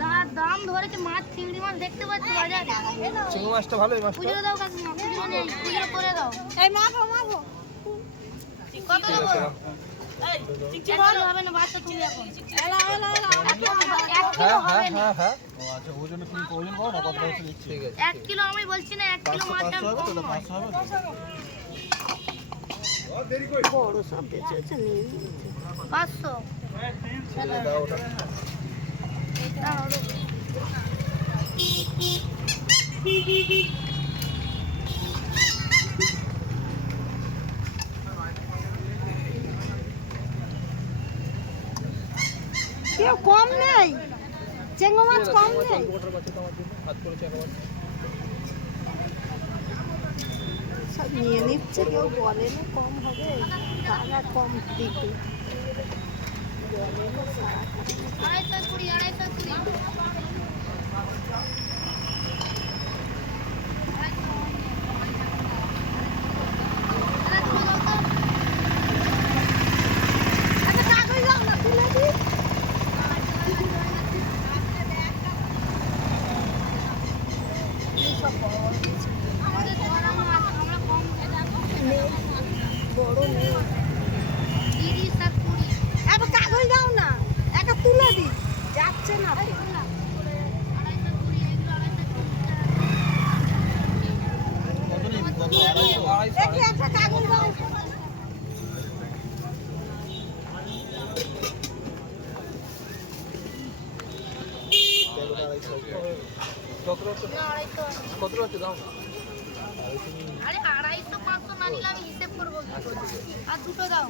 যা দাম ধরেছে মাছ, চিংড়ি মাছ দেখতে পাচ্ছি বাজারে। চিংড়ি মাছটা ভালো, এই মাছটা খুচরো দাও কাকিমা, খুচরো নেই, খুচরো করে দাও। এই মাখো মাখো কত ঠিক দেবো? আছে। এই চিকচিক এক বল কিলো হবে না বাচ্চা তুমি এখন। এলা এলা এলা এক কিলো হ্যাঁ হবে হ্যাঁ না। হ্যাঁ হ্যাঁ ও আচ্ছা, ওই জন্য তুমি ওজন করো না, কতটা হচ্ছে দিচ্ছি। ঠিক আছে। 1 কিলো আমি বলছি না, 1 কিলো মাছ আর 500 হবে কম তো, নয়। 500 হবে তো। বড় সব বেচেছে নিয়ে নিয়েছে 500 দাও ওটা। না হবে। কেউ কম নেই চেঙ্গো মাছ কম নেই ওটার বাচ্চা তো আমার জন্য হাত করেছে একবার। সব নিয়ে নিচ্ছে কেউ বলে না কম হবে টাকা কম দিকে বলে না সারা 250 250 একটা কাগজ দাও না তুলে দিই আমাদের ধরা মাছ আমরা কম নেই বড় নেই 30 আর 20 একটা কাগজ দাও না একটা তুলে দিই যাচ্ছে না তো। 250 এগুলো 250 কত নিবি? কত? 250? দেখি একটা কাগজ দাও কত হচ্ছে? না 250 কত হচ্ছে দাও। আরে 250 500 না নিলে আমি হিসেব করবো কি করে? আর দুটো দাও